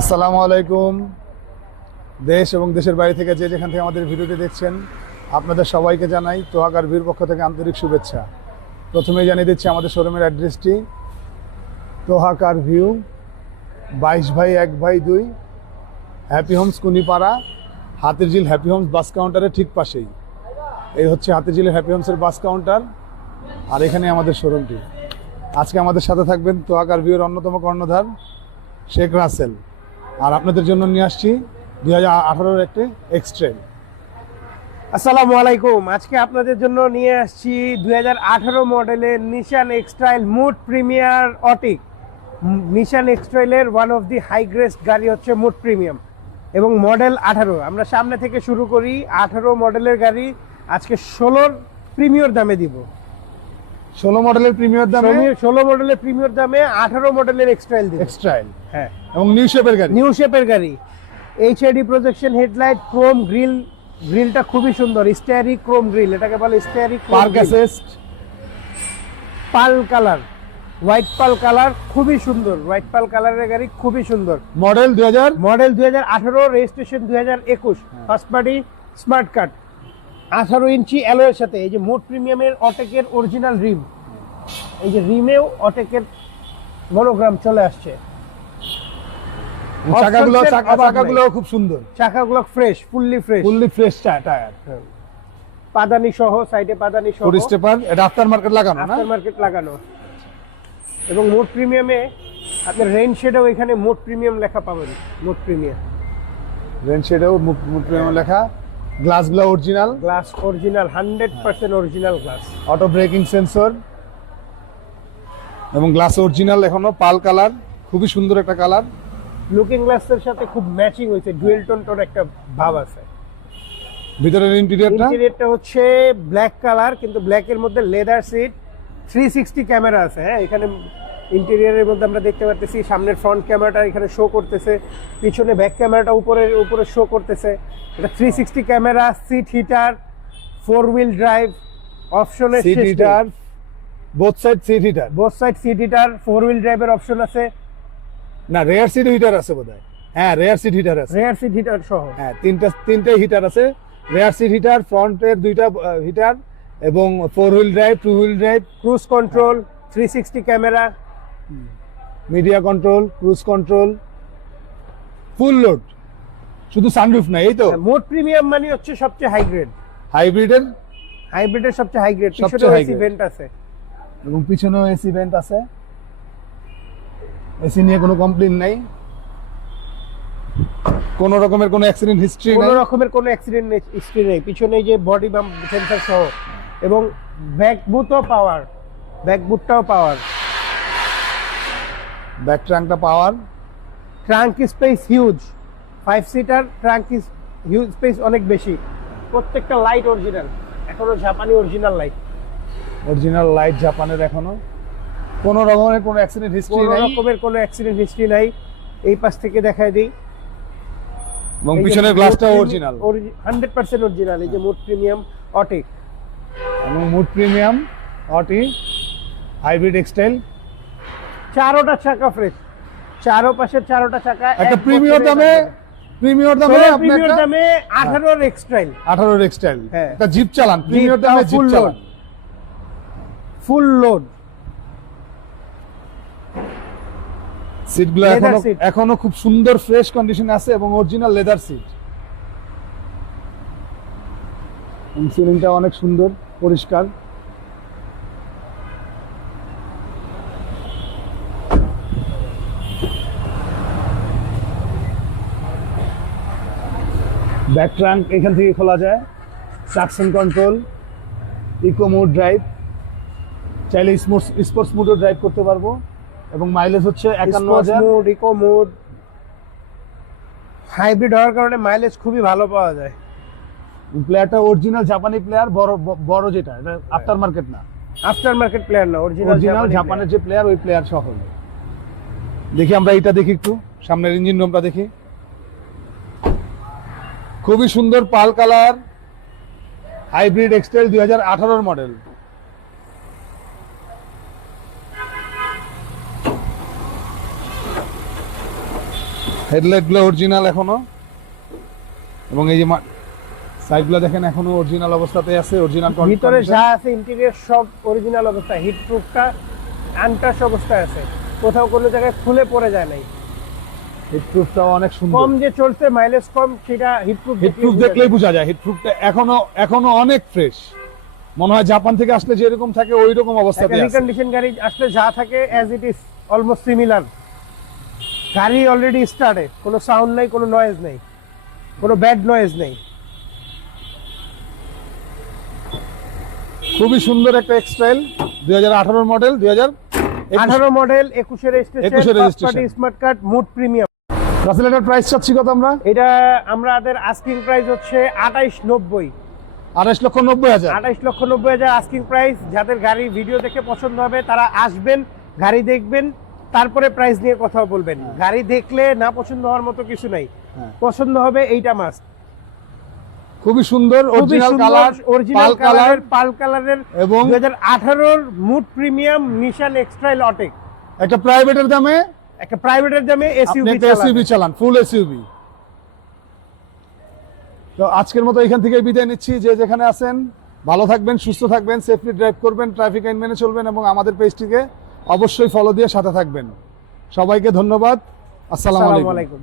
আসসালামু আলাইকুম। দেশ এবং দেশের বাইরে থেকে যে যেখান থেকে আমাদের ভিডিওটি দেখছেন আপনাদের সবাইকে জানাই তোহাকার ভিউর পক্ষ থেকে আন্তরিক শুভেচ্ছা। প্রথমেই জানিয়ে দিচ্ছি আমাদের শোরুমের অ্যাড্রেসটি তোহাকার view 22/1/2 Happy Homes Kunipara, Hatirjheel Happy Homes bus কাউন্টারের ঠিক পাশেই। এই হচ্ছে হাতিরঝিলের হ্যাপি হোমসের বাস কাউন্টার, আর এখানে আমাদের শোরুমটি। আজকে আমাদের সাথে থাকবেন তোহাকার ভিউর অন্যতম কর্ণধার শেখ রাসেল, আর আপনাদের জন্য নিয়ে আসছি 2018-এর একটি এক্সট্রেল। আসসালামু আলাইকুম। আজকে আপনাদের জন্য নিয়ে আসছি 2018 মডেলের Nissan X Trail mode premier Autech. Nissan এক্সট্রাইলের one of the high grade গাড়ি হচ্ছে মুড প্রিমিয়াম এবং মডেল 18। আমরা সামনে থেকে শুরু করি। 18 মডেলের গাড়ি আজকে 16 প্রিমিয়ার দামে দিব। 16 মডেলের প্রিমিয়ার দামে, 16 মডেলের প্রিমিয়ার দামে 18 মডেলের এক্সট্রাইল দিব। এক্সট্রাইল, হ্যাঁ, এবং নিউ শেপের গাড়ি। নিউ শেপের গাড়ি, HID projection headlight, chrome grille. গ্রিলটা খুবই সুন্দর, স্টেয়ারি ক্রোম গ্রিল, এটাকে বলে starry park assist, pearl colour, white pearl colour, খুবই সুন্দর। হোয়াইট পাল কালারের গাড়ি খুবই সুন্দর। Model 2000, model 2018, registration 2021, first party smart card, 18 inch অ্যালয়ের সাথে। এই যে মুড প্রিমিয়ামের অটেকের অরিজিনাল রিম, এই যে রিমেও অটেকের মনোগ্রাম চলে আসছে। চাকাগুলো খুব সুন্দর, চাকাগুলো ফ্রেশ, ফুললি ফ্রেশ টায়ার, পাদানি সহ, সাইডে পাদানি সহ, ফুড স্টেপার। এটা আফটার মার্কেট লাগানো না? আফটার মার্কেট লাগানো। এবং মুড প্রিমিয়ামে আপনার রেইন শেডেও এখানে মুড প্রিমিয়াম লেখা পাবেন। মুড প্রিমিয়াম রেন শেডেও মুড প্রিমিয়াম লেখা। গ্লাসগুলো original, glass original, 100% original glass. Auto braking sensor এবং গ্লাস অরিজিনাল। এখনো পাল কালার, খুবই সুন্দর একটা কালার। লুকিং গ্লাসের সাথে খুব ম্যাচিং হয়েছে, ডুয়েল টোন একটা ভাব আছে। ভিতরের ইন্টেরিয়রটা হচ্ছে ব্ল্যাক কালার, কিন্তু ব্ল্যাকের মধ্যে লেদার সিট, 360 ক্যামেরা আছে। হ্যাঁ, এখানে ইন্টেরিয়রের মধ্যে আমরা দেখতে পাচ্ছি সামনের ফ্রন্ট ক্যামেরাটা এখানে শো করতেছে, পিছনে ব্যাক ক্যামেরাটা উপরে শো করতেছে। এটা 360 camera, seat heater, 4 wheel drive অপশনের seat heater, both side seat heater. 4 wheel ড্রাইভের অপশন আছে। না, রেয়ার সিট হিটার আছে বোধহয়। হ্যাঁ, রেয়ার সিট হিটার আছে। রেয়ার সিট হিটার সহ, হ্যাঁ, তিনটে হিটার আছে। রেয়ার সিট হিটার, ফ্রন্টের 2টা হিটার, এবং 4 wheel drive, 2 wheel drive, cruise control, 360 camera, media control, cruise control, full load. শুধু সানরুফ না, এই তো। মোড প্রিমিয়াম মানে হচ্ছে সবচেয়ে হাই গ্রেড, হাইব্রিডের সবচেয়ে হাই গ্রেড। সবচেয়ে high এসি grade। ভেন্ট আছে, এবং পিছনেও এসি ভেন্ট আছে। এসি নিয়ে কোনো কমপ্লেইন নাই, কোনো রকমের কোনো অ্যাক্সিডেন্ট হিস্ট্রি কোনো নাই। রকমের কোনো অ্যাক্সিডেন্ট হিস্ট্রি নেই। পিছনে যে বডি বাম্প সেন্সর সহ, এবং ব্যাকবুটও পাওয়ার, ব্যাকবুটটাও পাওয়ার। ব্যাক ট্রাঙ্কটা power. Trunk space huge, 5 seater trunk huge space অনেক বেশি। প্রত্যেকটা লাইট অরিজিনাল, এখনো জাপানি অরিজিনাল লাইট। অরিজিনাল লাইট জাপানের, এখনো কোনো রকমের কোনো অ্যাক্সিডেন্ট হিস্ট্রি কোনো নাই। রকমের কোনো অ্যাক্সিডেন্ট হিস্ট্রি নাই। এই পাশ থেকে দেখায় দিই, এবং পিছনের গ্লাসটা অরিজিনাল, 100% অরিজিনাল। এই যে মুড প্রিমিয়াম অটিক, এবং মুড প্রিমিয়াম অটি হাইব্রিড এক্সটাইল। চারোটা চাকা ফ্রেশ, পাশের চারোটা চাকা একটা প্রিমিয়ার দামে আপনি একটা 18 এক্সট্রাইল, 18 এক্সটাইল হ্যাঁ। একটা জিপ চালান, প্রিমিয়ার দামে জিপ চালান, ফুল লোড। সিটগুলো Leather seat। এখনো খুব সুন্দর ফ্রেশ কন্ডিশনে আছে, এবং অরিজিনাল লেদার সিট। সিলিংটা অনেক সুন্দর, পরিষ্কার। ব্যাক ট্রাঙ্ক এখান থেকে খোলা যায়। Traction control, eco mode drive, চাইলে স্পোর্টস মোডও ড্রাইভ করতে পারবো। এবং মাইলেজ হচ্ছে 51,000। মোড, ইকো মোড, হাইব্রিড হওয়ার কারণে মাইলেজ খুবই ভালো পাওয়া যায়। প্লেয়ারটা অরিজিনাল জাপানি প্লেয়ার, বড় যেটা, এটা আফটার মার্কেট না, আফটার মার্কেট প্লেয়ার না, অরিজিনাল জাপানের যে প্লেয়ার, ওই প্লেয়ার সহ। দেখি আমরা এটা দেখি, একটু সামনের ইঞ্জিন রুমটা দেখি। খুবই সুন্দর পাল কালার, হাইব্রিড এক্সটাইল 2018 মডেল। হেডলাইটগুলো অরিজিনাল এখনো, এবং এই যে সাইডগুলো দেখেন এখনো অরিজিনাল অবস্থাতে আছে, অরিজিনাল ভিতরে যা আছে ইন্টেরিয়র সব অরিজিনাল অবস্থা, হিট প্রুফটা আনটাচ অবস্থায় আছে, কোথাও কোনো জায়গায় খুলে পড়ে যায় নাই। হিট প্রুফটাও অনেক সুন্দর, কম যে চলছে মাইলেজ কম সেটা হিট প্রুফ দেখলেই বোঝা যায়। হিট প্রুফটা এখনো অনেক ফ্রেশ, মনে হয় জাপান থেকে আসলে যেরকম থাকে ওই রকম অবস্থাতে আছে। রিকন্ডিশন গাড়ি আসলে যা থাকে as it is almost similar. গাড়ি অলরেডি স্টার্টেড, কোনো সাউন্ড নাই, কোনো নয়েজ নেই, কোনো ব্যাড নয়েজ নেই। খুবই সুন্দর একটা এক্সট্রাইল, 2018 মডেল, 18 মডেল, 21 এর 21 এর registration। Smart card mood premium. Rasel এটার প্রাইস চাচ্ছি কত আমরা? এটা আমাদের আস্কিং প্রাইস হচ্ছে 2890। 28,90,000। 28,90,000 আস্কিং প্রাইস। যাদের গাড়ি ভিডিও দেখে পছন্দ হবে তারা আসবেন, গাড়ি দেখবেন, তারপরে প্রাইস নিয়ে কথা বলবেন। গাড়ি দেখলে না পছন্দ হওয়ার মতো কিছু নাই, পছন্দ হবে এইটা মাস্ট। খুবই সুন্দর অরিজিনাল কালার, অরিজিনাল কালার, পাল কালারের, এবং 2018 মুড প্রিমিয়াম নিশান এক্সট্রাইল অটেক। একটা প্রাইভেটের দামে, একটা প্রাইভেটের দামে এসইউভি চালান, ফুল এসইউভি। তো আজকের মতো এখান থেকে বিদায় নিচ্ছি। যে যেখানে আছেন ভালো থাকবেন, সুস্থ থাকবেন, সেফলি ড্রাইভ করবেন, ট্রাফিক আইন মেনে চলবেন, এবং আমাদের পেজটিকে অবশ্যই ফলো দিয়ে সাথে থাকবেন। সবাইকে ধন্যবাদ। আসসালামু আলাইকুম।